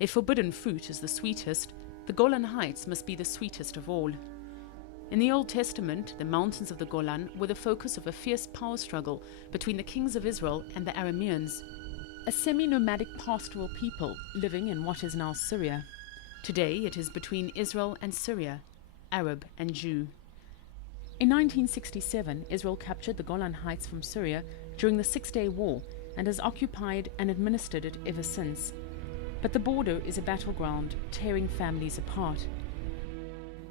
If forbidden fruit is the sweetest, the Golan Heights must be the sweetest of all. In the Old Testament, the mountains of the Golan were the focus of a fierce power struggle between the kings of Israel and the Arameans, a semi-nomadic pastoral people living in what is now Syria. Today it is between Israel and Syria, Arab and Jew. In 1967, Israel captured the Golan Heights from Syria during the Six-Day War and has occupied and administered it ever since. But the border is a battleground, tearing families apart.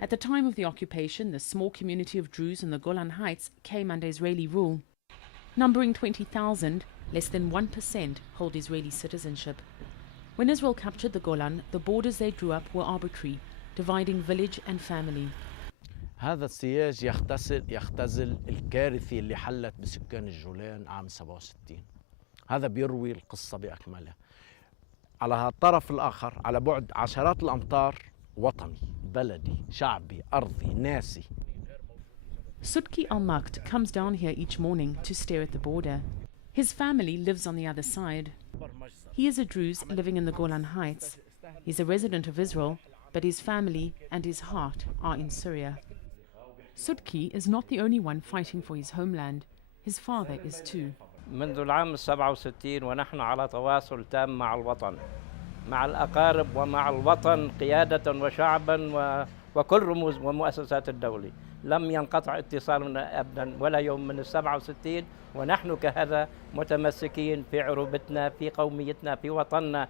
At the time of the occupation, the small community of Druze in the Golan Heights came under Israeli rule. Numbering 20,000, less than 1% hold Israeli citizenship. When Israel captured the Golan, the borders they drew up were arbitrary, dividing village and family. هذا السياج يختزل الكارثة اللي حلت بسكان الجولان عام 67. هذا بيروي القصة بأكملها. على هالطرف الآخر على بعد عشرات الأمتار وطني، بلدي، شعبي، أرضي، ناسي. Sudki al-Makt comes down here each morning to stare at the border. His family lives on the other side. He is a Druze living in the Golan Heights. He's a resident of Israel, but his family and his heart are in Syria. Sudki is not the only one fighting for his homeland. His father is too. منذ العام 67 ونحن على تواصل تام مع الوطن، مع الأقارب ومع الوطن قيادة وشعبا وكل رموز ومؤسسات الدولة. لم ينقطع اتصالنا أبدا ولا يوم من 67 ونحن كهذا متمسكين في عروبتنا، في قوميتنا، في وطننا.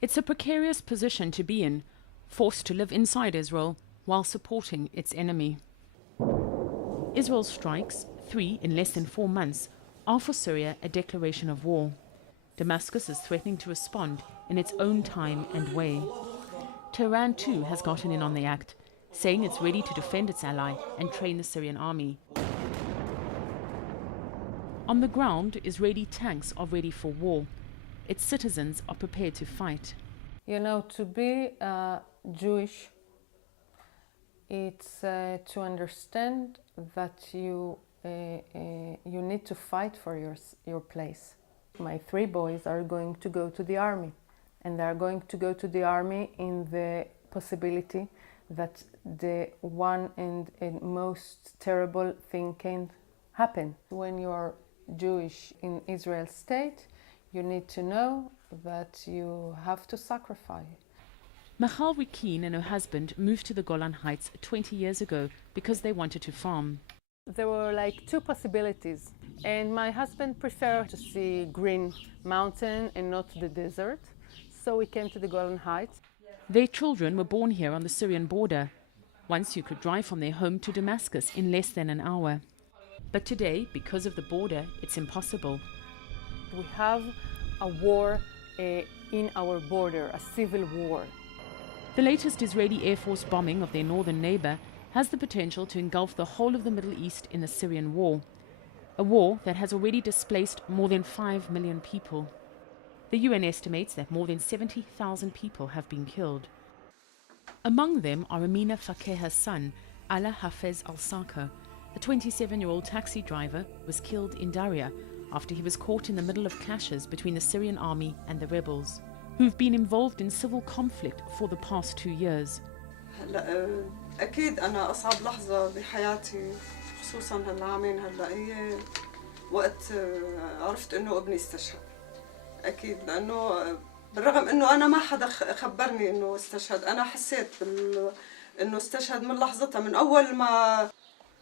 It's a precarious position to be in, forced to live inside Israel while supporting its enemy. Israel strikes, 3 in less than 4 months, are for Syria a declaration of war. Damascus is threatening to respond in its own time and way. Tehran too has gotten in on the act, saying it's ready to defend its ally and train the Syrian army. On the ground, Israeli tanks are ready for war. Its citizens are prepared to fight. You know, to be Jewish, it's to understand that you need to fight for your place. My 3 boys are going to go to the army, and they are going to go to the army in the possibility that the one and most terrible thing can happen. When you are Jewish in Israel state, you need to know that you have to sacrifice. Michal Rikin and her husband moved to the Golan Heights 20 years ago because they wanted to farm. There were like 2 possibilities, and my husband preferred to see green mountain and not the desert, so we came to the Golan Heights. Their children were born here on the Syrian border. Once you could drive from their home to Damascus in less than an hour. But today, because of the border, it's impossible. We have a war in our border, a civil war. The latest Israeli Air Force bombing of their northern neighbor has the potential to engulf the whole of the Middle East in the Syrian war, a war that has already displaced more than 5 million people. The UN estimates that more than 70,000 people have been killed. Among them are Amina Fakeha's son, Ala Hafez al-Saka. A 27-year-old taxi driver was killed in Daria after he was caught in the middle of clashes between the Syrian army and the rebels, who've been involved in civil conflict for the past 2 years. أكيد أنا أصعب لحظة بحياتي خصوصاً هالعامين هلا هي وقت عرفت إنه ابني استشهد. أكيد لأنه بالرغم إنه أنا ما حدا خبرني إنه استشهد، أنا حسيت إنه استشهد من لحظتها من أول ما.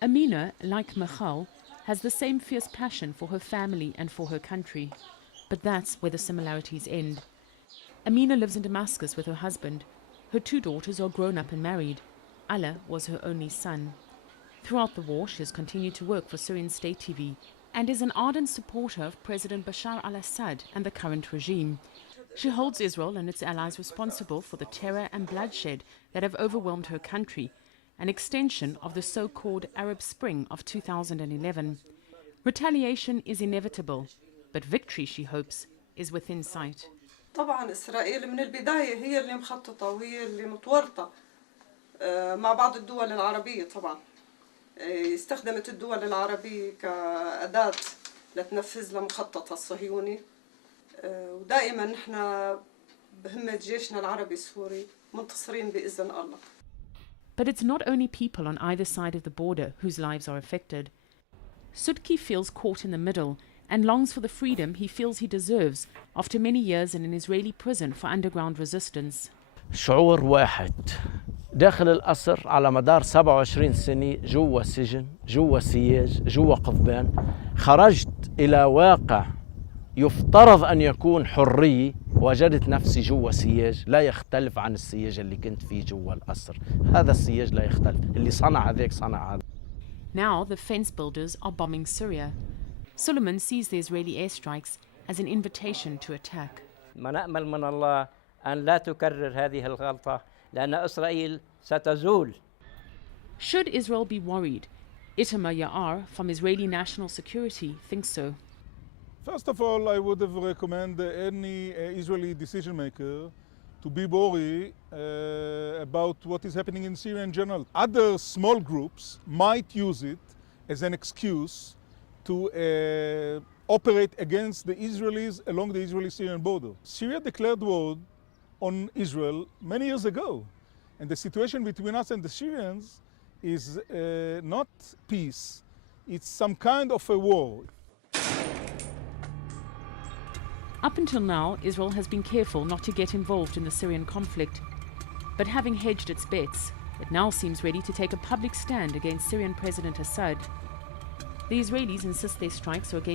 Amina, like Michal, has the same fierce passion for her family and for her country. But that's where the similarities end. Amina lives in Damascus with her husband. Her 2 daughters are grown up and married. Allah was her only son. Throughout the war, she has continued to work for Syrian state TV and is an ardent supporter of President Bashar al-Assad and the current regime. She holds Israel and its allies responsible for the terror and bloodshed that have overwhelmed her country, an extension of the so-called Arab Spring of 2011. Retaliation is inevitable, but victory, she hopes, is within sight. طبعا إسرائيل من البداية هي اللي مخططة وهي اللي متورطة مع بعض الدول العربية. طبعا استخدمت الدول العربية كأداة لتنفذ لمخططها الصهيوني، ودائما نحن بهمة جيشنا العربي السوري منتصرين بإذن الله. But it's not only people on either side of the border whose lives are affected. Sudki feels caught in the middle and longs for the freedom he feels he deserves after many years in an Israeli prison for underground resistance. شعور واحد داخل القصر على مدار 27 سنة جوا سجن جوا سياج جوا قضبان. خرجت إلى واقع يفترض أن يكون حرية، وجدت نفسي جوا سياج لا يختلف عن السياج اللي كنت فيه جوا القصر. هذا السياج لا يختلف، اللي صنع هذاك صنع هذا. Now the fence builders are bombing Syria. Suleiman sees the Israeli airstrikes as an invitation to attack. ما نأمل من الله أن لا تكرر هذه الغلطة لأن إسرائيل ستزول. Should Israel be worried? Itamar Ya'ar from Israeli National Security thinks so. First of all, I would have recommended any Israeli decision maker to be worried about what is happening in Syria in general. Other small groups might use it as an excuse to operate against the Israelis along the Israeli-Syrian border. Syria declared war on Israel many years ago, and the situation between us and the Syrians is not peace, it's some kind of a war. Up until now, Israel has been careful not to get involved in the Syrian conflict. But having hedged its bets, it now seems ready to take a public stand against Syrian President Assad. The Israelis insist their strikes are against